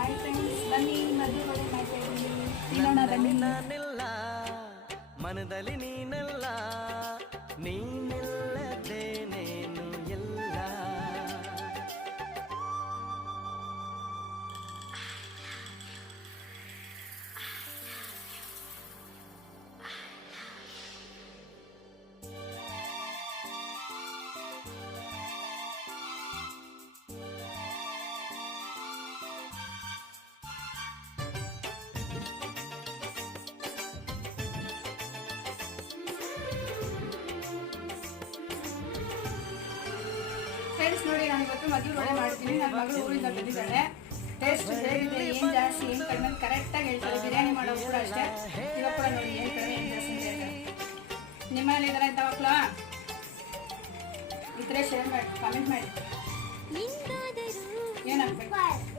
Hi friends, ಬನ್ನಿ ಮದುವೆ ವಡೆ ಮಾಡ್ತಾ ಇದ್ದೀನಿ. ತಿನ್ನೋಣ ಬನ್ನಿ. ನಾನೆಲ್ಲ ಮನದಲ್ಲಿ ನೀನೆಲ್ಲ, ನೀನಿಲ್ಲದೇನೇನು ಎಲ್ಲ. ಫ್ರೆಂಡ್ಸ್ ನೋಡಿ, ನಾನು ಇವತ್ತು ಮದುವೆ ವಡೆ ಮಾಡ್ತೀನಿ. ನನ್ನ ಮಗಳು ಊರಿಂದ ಬಂದಿದ್ದಾಳೆ. ಟೇಸ್ಟ್ ಹೇಗಿದೆ, ಏನು ಜಾಸ್ತಿ ಏನು ಕಡಿಮೆ ಅಂತ ಕರೆಕ್ಟಾಗಿ ಹೇಳ್ತಾರೆ. ಬಿರಿಯಾನಿ ಮಾಡೋದು ಕೂಡ ಅಷ್ಟೇ. ಇವಾಗ ಕೂಡ ನೋಡಿ ಏನು ಕಡಿಮೆ ಏನು ಜಾಸ್ತಿ ಅಂತ ಹೇಳ್ತಾರೆ. ನಿಮ್ಮ ಮನೇಲಿ ಇದ್ದಾರೆ ಅಂತ ಮಕ್ಕಳು ಇದ್ರೆ ಶೇರ್ ಮಾಡಿ, ಕಾಮೆಂಟ್ ಮಾಡಿ. ಏನು ಹಾಕ್ಬೇಕು?